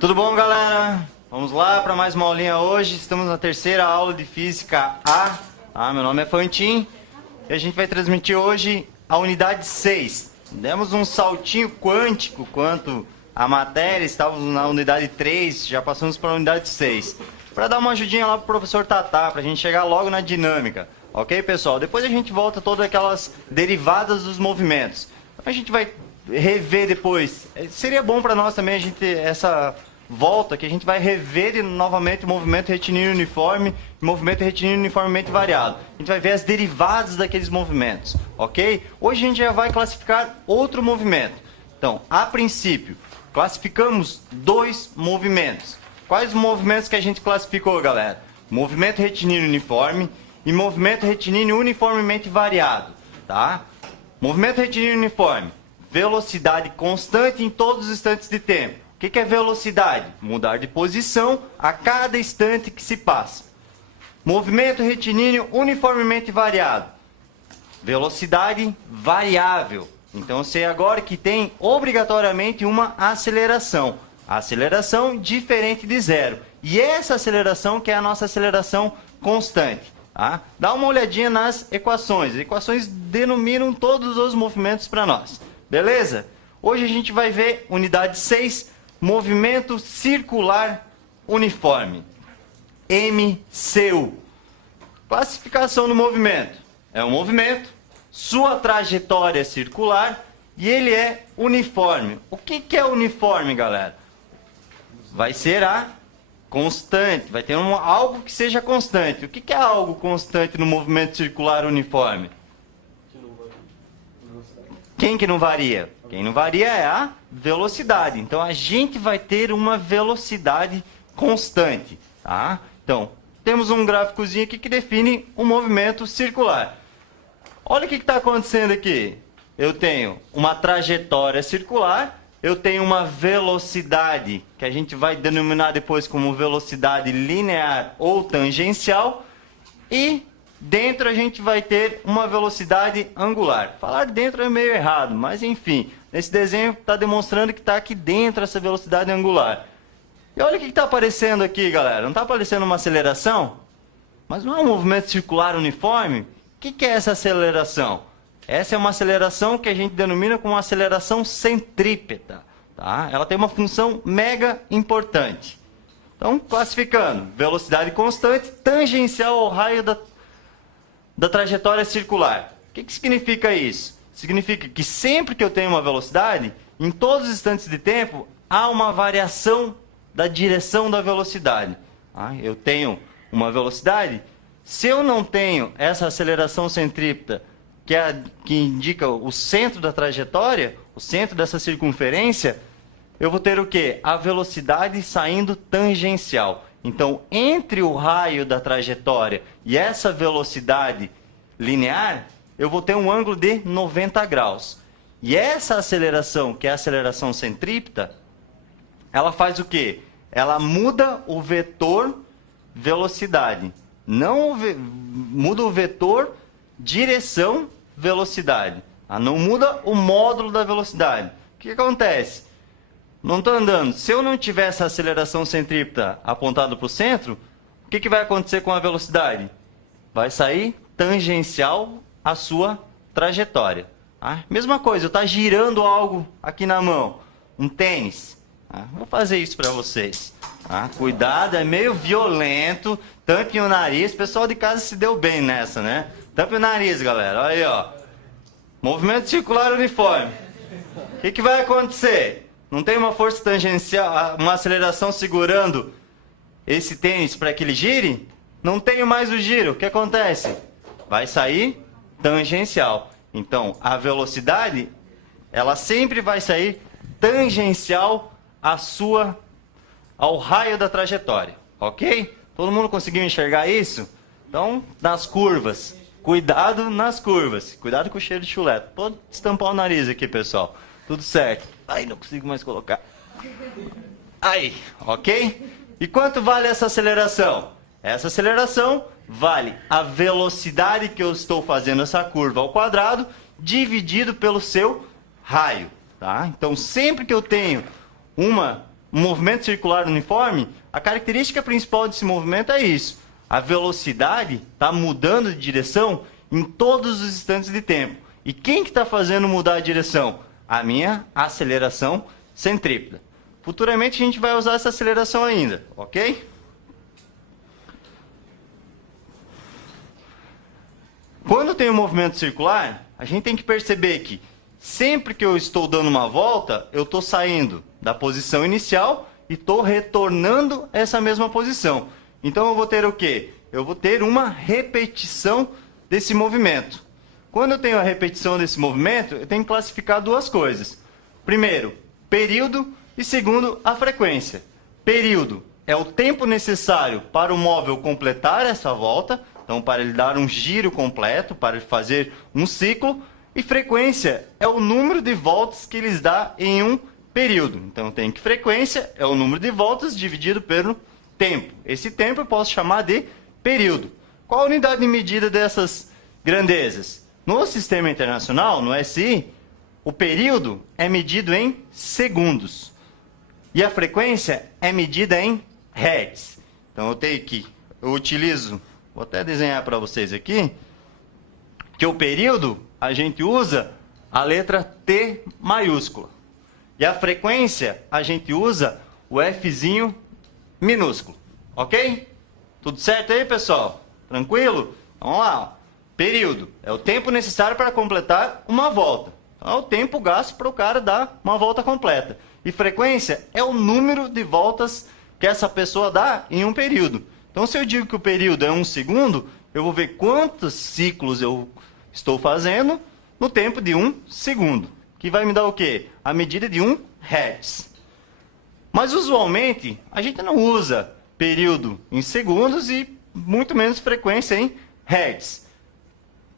Tudo bom, galera? Vamos lá para mais uma aulinha hoje. Estamos na terceira aula de Física A. Meu nome é Fantin e a gente vai transmitir hoje a unidade 6. Demos um saltinho quântico quanto à matéria, estávamos na unidade 3, já passamos para a unidade 6. Para dar uma ajudinha lá para o professor Tatá, para a gente chegar logo na dinâmica. Ok, pessoal? Depois a gente volta todas aquelas derivadas dos movimentos. A gente vai rever depois. Seria bom para nós também a gente ter essa volta, que a gente vai rever novamente o movimento retilíneo uniforme e movimento retilíneo uniformemente variado. A gente vai ver as derivadas daqueles movimentos, ok? Hoje a gente já vai classificar outro movimento. Então, a princípio, classificamos dois movimentos. Quais os movimentos que a gente classificou, galera? Movimento retilíneo uniforme e movimento retilíneo uniformemente variado, tá? Movimento retilíneo uniforme, velocidade constante em todos os instantes de tempo. O que é velocidade? Mudar de posição a cada instante que se passa. Movimento retilíneo uniformemente variado. Velocidade variável. Então, eu sei agora que tem obrigatoriamente uma aceleração. A aceleração diferente de zero. E essa aceleração que é a nossa aceleração constante. Tá? Dá uma olhadinha nas equações. As equações denominam todos os movimentos para nós. Beleza? Hoje a gente vai ver unidade 6, movimento circular uniforme. MCU. Classificação do movimento. É um movimento, sua trajetória circular e ele é uniforme. O que é uniforme, galera? Vai ser a constante, vai ter algo que seja constante. O que é algo constante no movimento circular uniforme? Quem que não varia? Quem não varia é a velocidade. Então, a gente vai ter uma velocidade constante. Tá? Então, temos um gráficozinho aqui que define o movimento circular. Olha o que está acontecendo aqui. Eu tenho uma trajetória circular, eu tenho uma velocidade, que a gente vai denominar depois como velocidade linear ou tangencial, e dentro a gente vai ter uma velocidade angular. Falar dentro é meio errado, mas enfim, nesse desenho está demonstrando que está aqui dentro essa velocidade angular. E olha o que está aparecendo aqui, galera. Não está aparecendo uma aceleração? Mas não é um movimento circular uniforme? O que é essa aceleração? Essa é uma aceleração que a gente denomina como aceleração centrípeta. Tá? Ela tem uma função mega importante. Então, classificando, velocidade constante, tangencial ao raio da trajetória circular. O que significa isso? Significa que sempre que eu tenho uma velocidade, em todos os instantes de tempo, há uma variação da direção da velocidade. Tá? Eu tenho uma velocidade, se eu não tenho essa aceleração centrípeta, que indica o centro da trajetória, o centro dessa circunferência, eu vou ter o quê? A velocidade saindo tangencial. Então, entre o raio da trajetória e essa velocidade linear, eu vou ter um ângulo de 90 graus. E essa aceleração, que é a aceleração centrípeta, ela faz o quê? Ela muda o vetor velocidade. Não muda o vetor direção velocidade. Não muda o módulo da velocidade. O que acontece? Não estou andando. Se eu não tiver essa aceleração centrípeta apontada para o centro, o que vai acontecer com a velocidade? Vai sair tangencial à sua trajetória. Mesma coisa, eu estou girando algo aqui na mão. Um tênis. Vou fazer isso para vocês. Cuidado, é meio violento. Tampe o nariz. O pessoal de casa se deu bem nessa, né? Tampe o nariz, galera. Olha aí, ó. Movimento circular uniforme. O que vai acontecer? Não tem uma força tangencial, uma aceleração segurando esse tênis para que ele gire? Não tenho mais o giro. O que acontece? Vai sair tangencial. Então, a velocidade, ela sempre vai sair tangencial ao raio da trajetória. Ok? Todo mundo conseguiu enxergar isso? Então, nas curvas. Cuidado nas curvas. Cuidado com o cheiro de chulé. Pode estampar o nariz aqui, pessoal. Tudo certo. Ai, não consigo mais colocar. Aí, ok? E quanto vale essa aceleração? Essa aceleração vale a velocidade que eu estou fazendo essa curva ao quadrado, dividido pelo seu raio. Tá? Então, sempre que eu tenho uma um movimento circular uniforme, a característica principal desse movimento é isso. A velocidade está mudando de direção em todos os instantes de tempo. E quem que está fazendo mudar a direção? A minha aceleração centrípeta. Futuramente a gente vai usar essa aceleração ainda, ok? Quando tem um movimento circular, a gente tem que perceber que sempre que eu estou dando uma volta, eu estou saindo da posição inicial e estou retornando essa mesma posição. Então eu vou ter o quê? Eu vou ter uma repetição desse movimento. Quando eu tenho a repetição desse movimento, eu tenho que classificar duas coisas. Primeiro, período e segundo, a frequência. Período é o tempo necessário para o móvel completar essa volta, então para ele dar um giro completo, para ele fazer um ciclo. E frequência é o número de voltas que eles dá em um período. Então tem que frequência é o número de voltas dividido pelo tempo. Esse tempo eu posso chamar de período. Qual a unidade de medida dessas grandezas? No sistema internacional, no SI, o período é medido em segundos. E a frequência é medida em hertz. Então eu utilizo, vou até desenhar para vocês aqui, que o período a gente usa a letra T maiúscula. E a frequência a gente usa o Fzinho minúsculo. Ok? Tudo certo aí, pessoal? Tranquilo? Vamos lá. Período é o tempo necessário para completar uma volta. Então, é o tempo gasto para o cara dar uma volta completa. E frequência é o número de voltas que essa pessoa dá em um período. Então, se eu digo que o período é 1 segundo, eu vou ver quantos ciclos eu estou fazendo no tempo de 1 segundo. Que vai me dar o quê? A medida de 1 hertz. Mas, usualmente, a gente não usa período em segundos e muito menos frequência em hertz.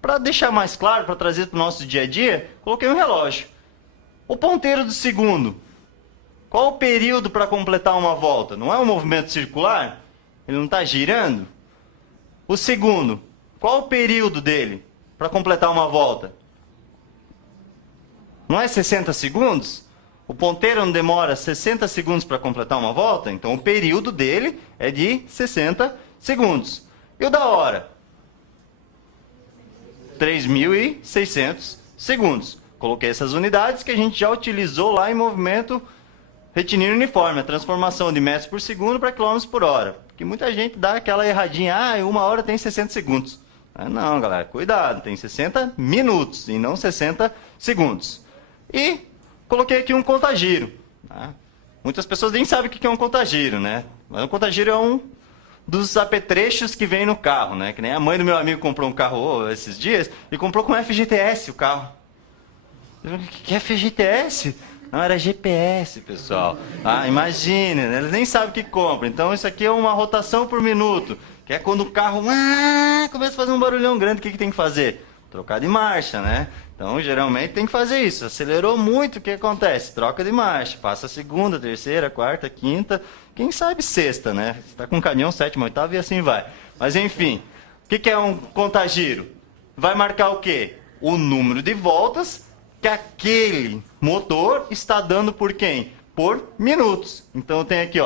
Para deixar mais claro, para trazer para o nosso dia a dia, coloquei um relógio. O ponteiro do segundo. Qual o período para completar uma volta? Não é um movimento circular? Ele não está girando? O segundo. Qual o período dele para completar uma volta? Não é 60 segundos? O ponteiro não demora 60 segundos para completar uma volta? Então o período dele é de 60 segundos. E o da hora? 3.600 segundos. Coloquei essas unidades que a gente já utilizou lá em movimento retilíneo uniforme, a transformação de metros por segundo para quilômetros por hora. Porque muita gente dá aquela erradinha, uma hora tem 60 segundos. Não, galera, cuidado, tem 60 minutos e não 60 segundos. E coloquei aqui um contagiro. Muitas pessoas nem sabem o que é um contagiro, né? Mas um contagiro é um dos apetrechos que vem no carro, né? Que nem a mãe do meu amigo comprou um carro esses dias e comprou com FGTS o carro. O que é FGTS? Não, era GPS, pessoal. Imagine, né? Eles nem sabem o que compram. Então isso aqui é uma rotação por minuto, que é quando o carro começa a fazer um barulhão grande, o que tem que fazer? Trocar de marcha, né? Então geralmente tem que fazer isso. Acelerou muito, o que acontece? Troca de marcha, passa a segunda, terceira, quarta, quinta, quem sabe sexta, né? Você está com um caminhão, sétima, oitava e assim vai. Mas enfim, o que é um contagiro? Vai marcar o quê? O número de voltas que aquele motor está dando por quem? Por minutos. Então eu tenho aqui,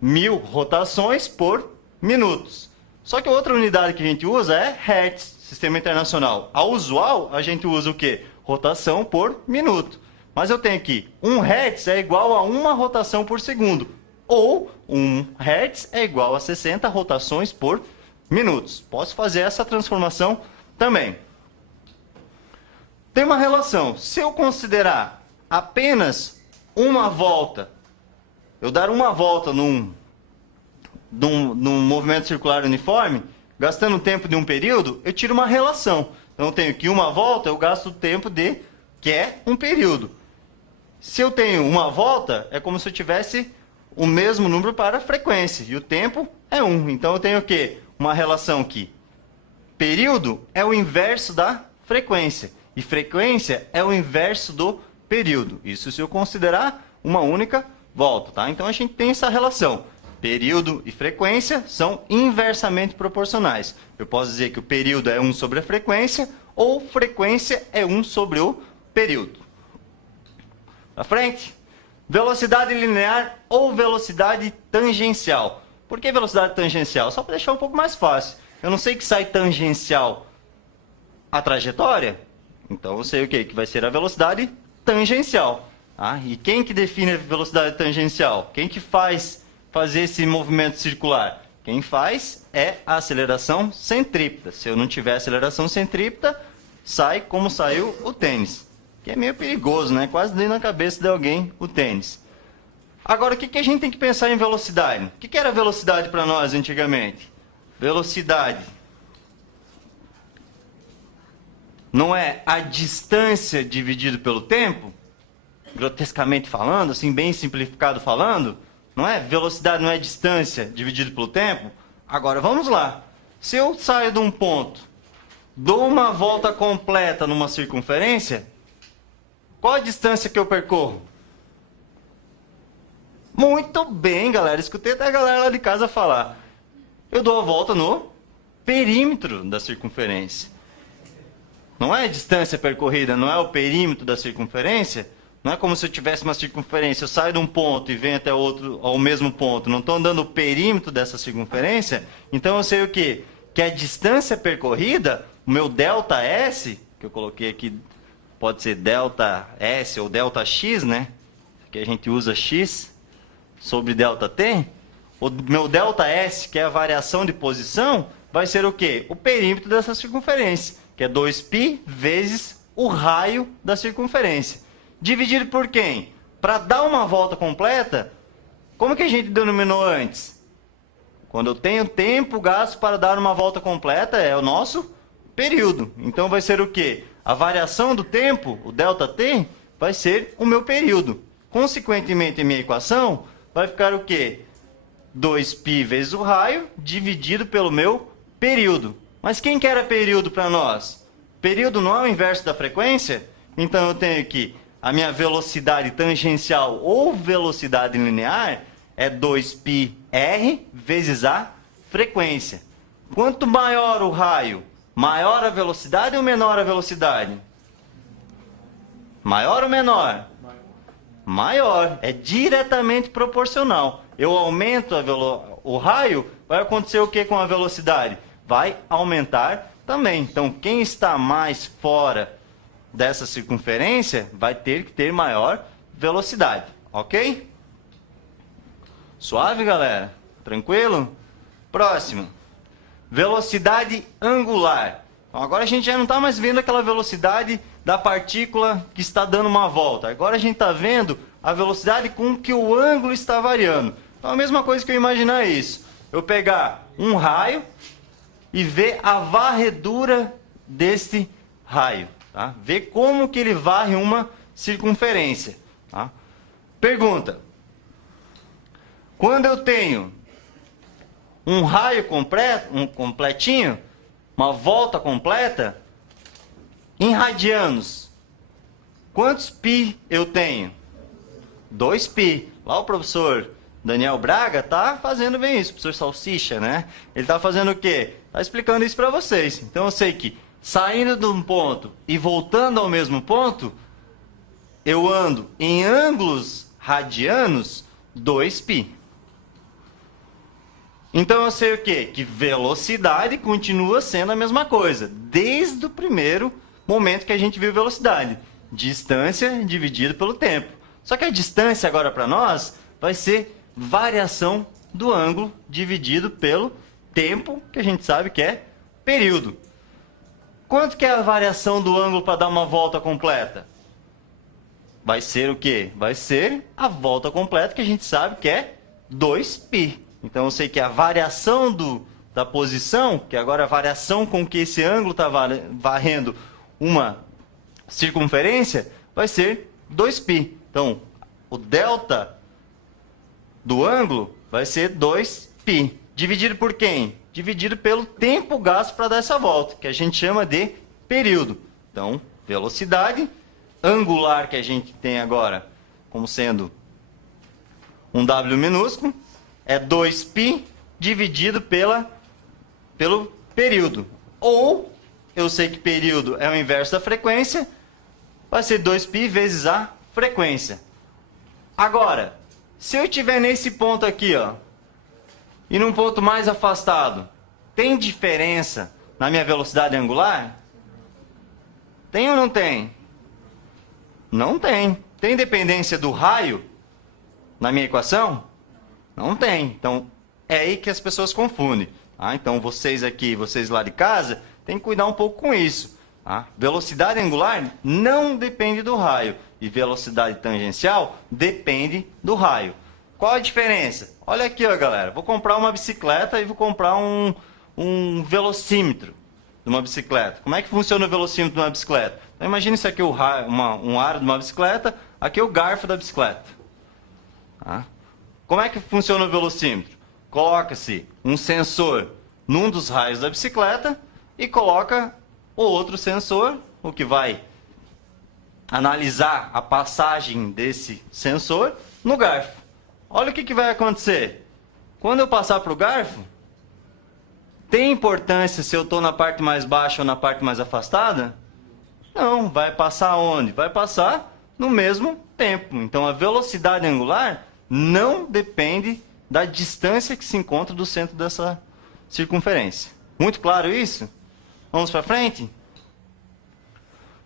1000 rotações por minutos. Só que outra unidade que a gente usa é hertz, sistema internacional. A usual, a gente usa o quê? Rotação por minuto. Mas eu tenho aqui, 1 hertz é igual a 1 rotação por segundo. Ou 1 hertz é igual a 60 rotações por minutos. Posso fazer essa transformação também. Tem uma relação. Se eu considerar apenas uma volta, eu dar uma volta num movimento circular uniforme, gastando o tempo de um período, eu tiro uma relação. Então eu tenho que uma volta, eu gasto o tempo que é um período. Se eu tenho uma volta, é como se eu tivesse o mesmo número para a frequência. E o tempo é 1. Então eu tenho o quê? Uma relação que período é o inverso da frequência. E frequência é o inverso do período. Isso se eu considerar uma única volta, tá? Então a gente tem essa relação. Período e frequência são inversamente proporcionais. Eu posso dizer que o período é 1 sobre a frequência, ou frequência é 1 sobre o período. Pra frente. Velocidade linear ou velocidade tangencial. Por que velocidade tangencial? Só para deixar um pouco mais fácil. Eu não sei que sai tangencial a trajetória, então eu sei o quê? Que vai ser a velocidade tangencial. Ah, e quem que define a velocidade tangencial? Quem que faz fazer esse movimento circular? Quem faz é a aceleração centrípeta. Se eu não tiver aceleração centrípeta, sai como saiu o tênis. Que é meio perigoso, né? Quase dentro na cabeça de alguém o tênis. Agora, o que a gente tem que pensar em velocidade? O que era velocidade para nós antigamente? Velocidade não é a distância dividido pelo tempo? Grotescamente falando, assim, bem simplificado falando, não é? Velocidade não é distância dividido pelo tempo? Agora, vamos lá. Se eu saio de um ponto, dou uma volta completa numa circunferência, qual a distância que eu percorro? Muito bem, galera. Escutei até a galera lá de casa falar. Eu dou a volta no perímetro da circunferência. Não é a distância percorrida, não é o perímetro da circunferência? Não é como se eu tivesse uma circunferência, eu saio de um ponto e venho até outro, ao mesmo ponto. Não estou andando o perímetro dessa circunferência. Então eu sei o quê? Que a distância percorrida, o meu delta S, que eu coloquei aqui, pode ser delta S ou delta X, né? Que a gente usa X sobre delta T. O meu delta S, que é a variação de posição, vai ser o quê? O perímetro dessa circunferência, que é 2π vezes o raio da circunferência. Dividido por quem? Para dar uma volta completa, como que a gente denominou antes? Quando eu tenho tempo gasto para dar uma volta completa, é o nosso período. Então vai ser o quê? A variação do tempo, o ΔT, vai ser o meu período. Consequentemente, a minha equação vai ficar o quê? 2π vezes o raio dividido pelo meu período. Mas quem que era período para nós? Período não é o inverso da frequência? Então eu tenho que a minha velocidade tangencial ou velocidade linear é 2πr vezes a frequência. Quanto maior o raio, maior a velocidade ou menor a velocidade? Maior ou menor? Maior. É diretamente proporcional. Eu aumento o raio, vai acontecer o que com a velocidade? Vai aumentar também. Então, quem está mais fora dessa circunferência vai ter que ter maior velocidade, ok? Suave, galera? Tranquilo? Próximo. Velocidade angular. Então, agora a gente já não está mais vendo aquela velocidade da partícula que está dando uma volta. Agora a gente está vendo a velocidade com que o ângulo está variando. Então a mesma coisa que eu imaginar isso. Eu pegar um raio e ver a varredura desse raio. Tá? Ver como que ele varre uma circunferência. Tá? Pergunta. Quando eu tenho um raio completo, completinho, uma volta completa, em radianos, quantos π eu tenho? 2π. Lá o professor Daniel Braga tá fazendo bem isso, professor Salsicha, né? Ele tá fazendo o quê? Tá explicando isso para vocês. Então eu sei que saindo de um ponto e voltando ao mesmo ponto, eu ando em ângulos radianos 2π. Então eu sei o quê? Que velocidade continua sendo a mesma coisa, desde o primeiro momento que a gente viu velocidade. Distância dividido pelo tempo. Só que a distância agora para nós vai ser variação do ângulo dividido pelo tempo, que a gente sabe que é período. Quanto que é a variação do ângulo para dar uma volta completa? Vai ser o quê? Vai ser a volta completa, que a gente sabe que é 2π. Então eu sei que a variação da posição, que agora é a variação com que esse ângulo está varrendo uma circunferência, vai ser 2π. Então, o delta do ângulo vai ser 2π. Dividido por quem? Dividido pelo tempo gasto para dar essa volta, que a gente chama de período. Então, velocidade angular que a gente tem agora, como sendo um W minúsculo, é 2π dividido pelo período. Ou, eu sei que período é o inverso da frequência, vai ser 2π vezes a frequência. Agora, se eu estiver nesse ponto aqui, ó, e num ponto mais afastado, tem diferença na minha velocidade angular? Tem ou não tem? Não tem. Tem dependência do raio na minha equação? Não tem. Então, é aí que as pessoas confundem. Então, vocês aqui, vocês lá de casa, tem que cuidar um pouco com isso. Velocidade angular não depende do raio. E velocidade tangencial depende do raio. Qual a diferença? Olha aqui, ó, galera. Vou comprar uma bicicleta e vou comprar um velocímetro de uma bicicleta. Como é que funciona o velocímetro de uma bicicleta? Então, imagine isso aqui, um aro de uma bicicleta. Aqui é o garfo da bicicleta. Como é que funciona o velocímetro? Coloca-se um sensor num dos raios da bicicleta e coloca o outro sensor, o que vai analisar a passagem desse sensor no garfo. Olha o que vai acontecer. Quando eu passar para o garfo, tem importância se eu estou na parte mais baixa ou na parte mais afastada? Não, vai passar onde? Vai passar no mesmo tempo. Então a velocidade angular não depende da distância que se encontra do centro dessa circunferência. Muito claro isso? Vamos para frente?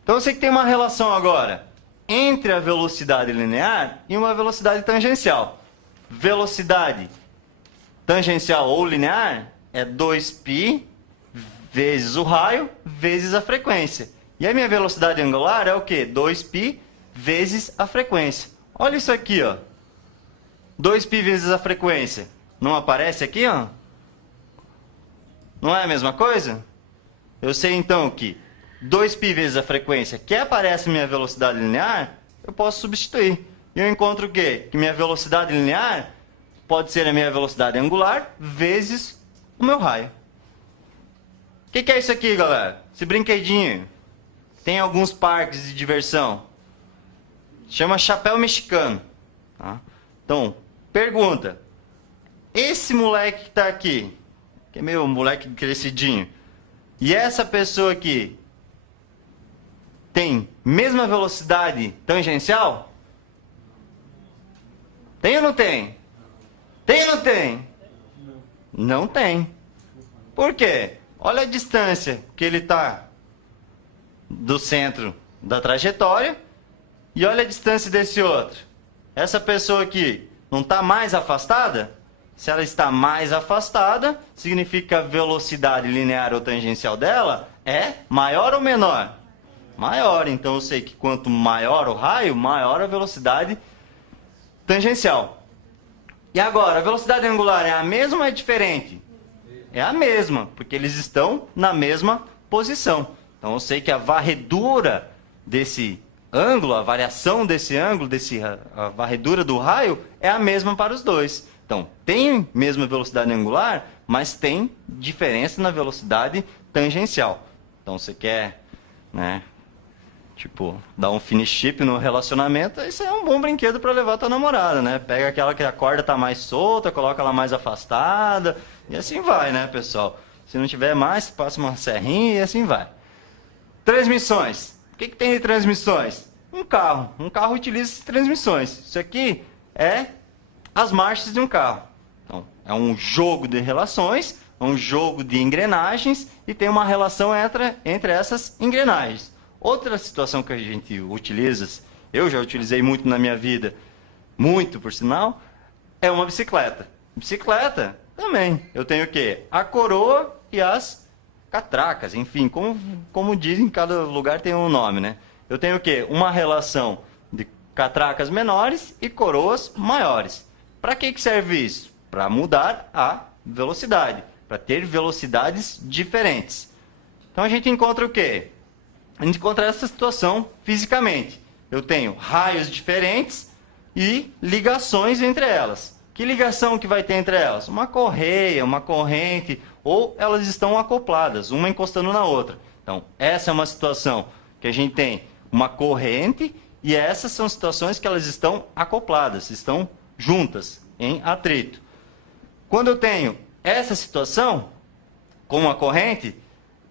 Então eu sei que tem uma relação agora entre a velocidade linear e uma velocidade tangencial. Velocidade tangencial ou linear é 2π vezes o raio vezes a frequência. E a minha velocidade angular é o quê? 2π vezes a frequência. Olha isso aqui, ó. 2π vezes a frequência. Não aparece aqui, ó? Não é a mesma coisa? Eu sei então que 2π vezes a frequência que aparece minha velocidade linear, eu posso substituir. E eu encontro o quê? Que minha velocidade linear pode ser a minha velocidade angular vezes o meu raio. O que é isso aqui, galera? Esse brinquedinho. Tem alguns parques de diversão. Chama chapéu mexicano. Então, pergunta. Esse moleque que está aqui, que é meu moleque crescidinho, e essa pessoa aqui, tem mesma velocidade tangencial? Tem ou não tem? Tem ou não tem? Não tem. Por quê? Olha a distância que ele está do centro da trajetória e olha a distância desse outro. Essa pessoa aqui não está mais afastada? Se ela está mais afastada, significa que a velocidade linear ou tangencial dela é maior ou menor? Maior. Então eu sei que quanto maior o raio, maior a velocidade tangencial. E agora, a velocidade angular é a mesma ou é diferente? É a mesma, porque eles estão na mesma posição. Então eu sei que a varredura desse ângulo, a variação desse ângulo, a varredura do raio, é a mesma para os dois. Então, tem mesma velocidade angular, mas tem diferença na velocidade tangencial. Então, você quer, dar um finish no relacionamento, isso é um bom brinquedo para levar a tua namorada, né? Pega aquela que a corda está mais solta, coloca ela mais afastada, e assim vai, né, pessoal? Se não tiver mais, passa uma serrinha e assim vai. Transmissões. O que tem de transmissões? Um carro. Um carro utiliza transmissões. Isso aqui é as marchas de um carro. Então, é um jogo de relações, é um jogo de engrenagens e tem uma relação entre essas engrenagens. Outra situação que a gente utiliza, eu já utilizei muito na minha vida, muito por sinal, é uma bicicleta. Bicicleta também. Eu tenho o quê? A coroa e as catracas, enfim, como dizem, cada lugar tem um nome, né? Eu tenho o quê? Uma relação de catracas menores e coroas maiores. Para que serve isso? Para mudar a velocidade, para ter velocidades diferentes. Então a gente encontra o quê? A gente encontra essa situação fisicamente. Eu tenho raios diferentes e ligações entre elas. Que ligação que vai ter entre elas? Uma correia, uma corrente, ou elas estão acopladas, uma encostando na outra. Então, essa é uma situação que a gente tem uma corrente e essas são situações que elas estão acopladas, estão juntas, em atrito. Quando eu tenho essa situação, com uma corrente,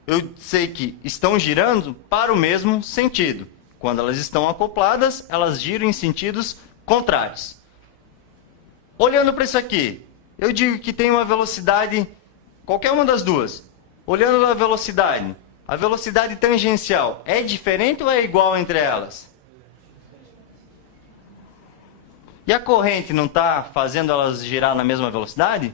eu sei que estão girando para o mesmo sentido. Quando elas estão acopladas, elas giram em sentidos contrários. Olhando para isso aqui, eu digo que tem uma velocidade, qualquer uma das duas. Olhando a velocidade tangencial é diferente ou é igual entre elas? E a corrente não está fazendo elas girar na mesma velocidade?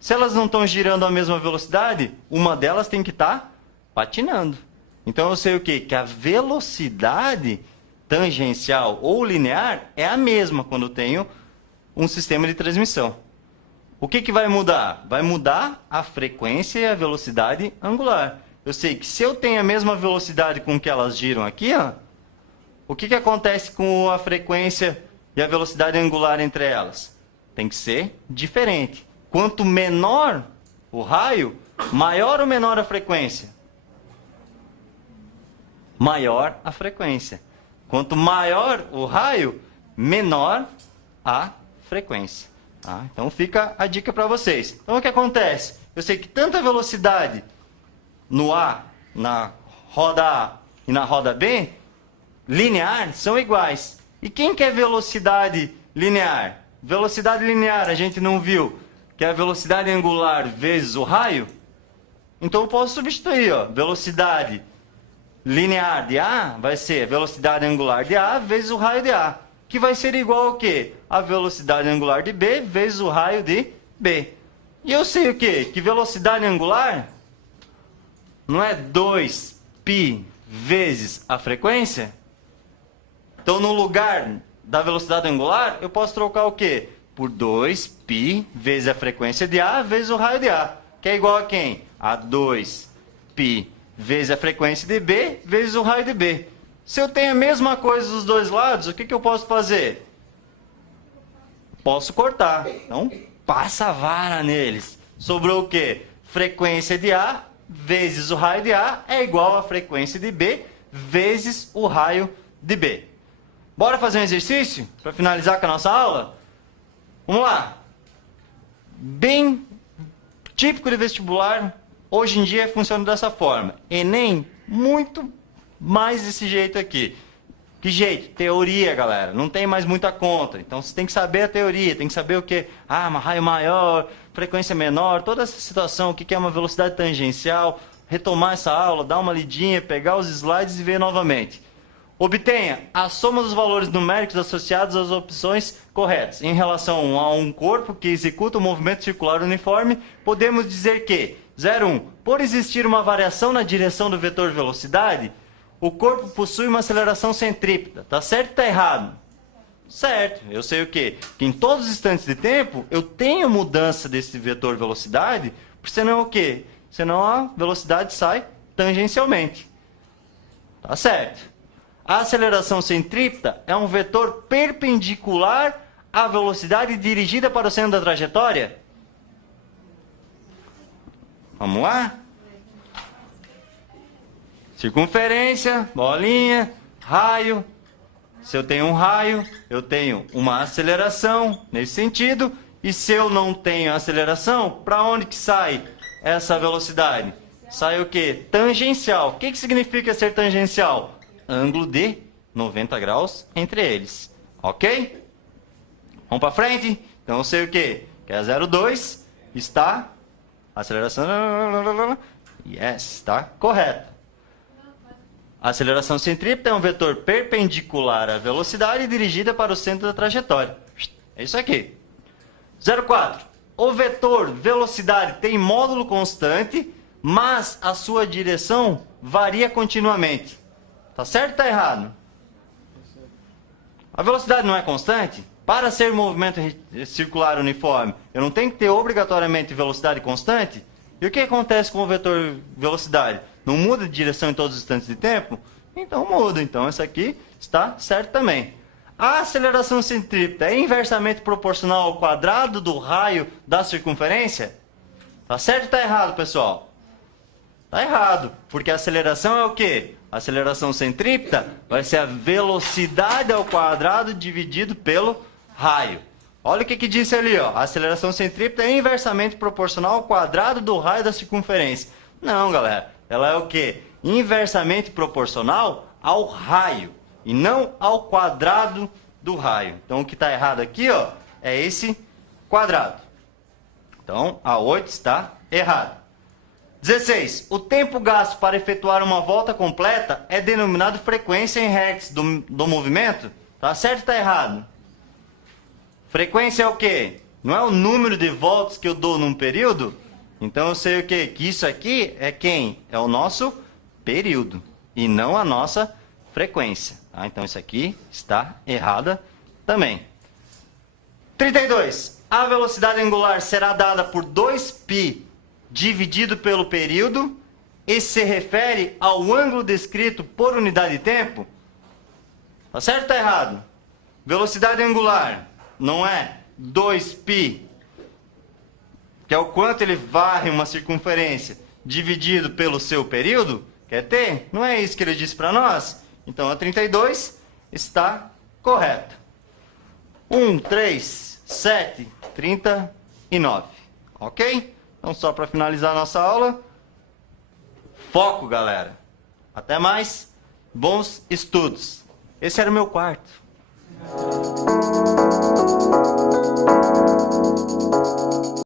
Se elas não estão girando a mesma velocidade, uma delas tem que estar patinando. Então eu sei o quê? Que a velocidade tangencial ou linear é a mesma quando eu tenho um sistema de transmissão. O que vai mudar? Vai mudar a frequência e a velocidade angular. Eu sei que se eu tenho a mesma velocidade com que elas giram aqui, ó, o que acontece com a frequência e a velocidade angular entre elas? Tem que ser diferente. Quanto menor o raio, maior ou menor a frequência? Maior a frequência. Quanto maior o raio, menor a frequência. Tá? Então fica a dica para vocês. Então o que acontece? Eu sei que tanto a velocidade no A, na roda A e na roda B, linear, são iguais. E quem quer velocidade linear? Velocidade linear a gente não viu, que é a velocidade angular vezes o raio. Então eu posso substituir, ó, velocidade linear de A vai ser velocidade angular de A vezes o raio de A, que vai ser igual ao quê? A velocidade angular de B vezes o raio de B. E eu sei o quê? Que velocidade angular não é 2π vezes a frequência? Então, no lugar da velocidade angular, eu posso trocar o quê? Por 2π vezes a frequência de A vezes o raio de A, que é igual a quem? A 2π vezes a frequência de B vezes o raio de B. Se eu tenho a mesma coisa dos dois lados, o que eu posso fazer? Posso cortar. Então, passa a vara neles. Sobrou o quê? Frequência de A vezes o raio de A é igual a frequência de B vezes o raio de B. Bora fazer um exercício para finalizar com a nossa aula? Vamos lá. Bem típico de vestibular, hoje em dia funciona dessa forma. Enem, muito mais desse jeito aqui. Que jeito? Teoria, galera. Não tem mais muita conta. Então você tem que saber a teoria, tem que saber o que? Ah, raio maior, frequência menor, toda essa situação, o que é uma velocidade tangencial, retomar essa aula, dar uma lidinha, pegar os slides e ver novamente. Obtenha a soma dos valores numéricos associados às opções corretas. Em relação a um corpo que executa um movimento circular uniforme, podemos dizer que 0,1. Por existir uma variação na direção do vetor velocidade, o corpo possui uma aceleração centrípeta. Tá certo ou tá errado? Certo. Eu sei o quê? Que em todos os instantes de tempo, eu tenho mudança desse vetor velocidade, porque senão o quê? Senão a velocidade sai tangencialmente. Tá certo. A aceleração centrípeta é um vetor perpendicular à velocidade dirigida para o centro da trajetória? Vamos lá? Circunferência, bolinha, raio. Se eu tenho um raio, eu tenho uma aceleração nesse sentido. E se eu não tenho aceleração, para onde que sai essa velocidade? Sai o quê? Tangencial. O que significa ser tangencial? Ângulo de 90 graus entre eles. Ok? Vamos para frente? Então eu sei o quê? Que é 0,2 está... Aceleração... Yes, está correto. A aceleração centrípeta é um vetor perpendicular à velocidade dirigida para o centro da trajetória. É isso aqui. 0,4. O vetor velocidade tem módulo constante, mas a sua direção varia continuamente. Tá certo ou tá errado? A velocidade não é constante? Para ser movimento circular uniforme, eu não tenho que ter obrigatoriamente velocidade constante? E o que acontece com o vetor velocidade? Não muda de direção em todos os instantes de tempo? Então muda. Então essa aqui está certo também. A aceleração centrípeta é inversamente proporcional ao quadrado do raio da circunferência? Tá certo ou tá errado, pessoal? Tá errado, porque a aceleração é o quê? A aceleração centrípeta vai ser a velocidade ao quadrado dividido pelo raio. Olha o que disse ali, ó. A aceleração centrípeta é inversamente proporcional ao quadrado do raio da circunferência. Não, galera. Ela é o quê? Inversamente proporcional ao raio e não ao quadrado do raio. Então, o que está errado aqui, ó, é esse quadrado. Então, a 8 está errado. 16. O tempo gasto para efetuar uma volta completa é denominado frequência em hertz do movimento. Tá certo ou está errado? Frequência é o quê? Não é o número de voltas que eu dou num período? Então eu sei o quê? Que isso aqui é quem? É o nosso período e não a nossa frequência. Tá? Então isso aqui está errada também. 32. A velocidade angular será dada por 2π dividido pelo período e se refere ao ângulo descrito por unidade de tempo? Tá certo ou está errado? Velocidade angular não é 2π, que é o quanto ele varre uma circunferência, dividido pelo seu período? Quer ter? Não é isso que ele disse para nós? Então a 32 está correta. 1, 3, 7, 39. Ok? Então, só para finalizar a nossa aula, foco, galera. Até mais, bons estudos. Esse era o meu quarto.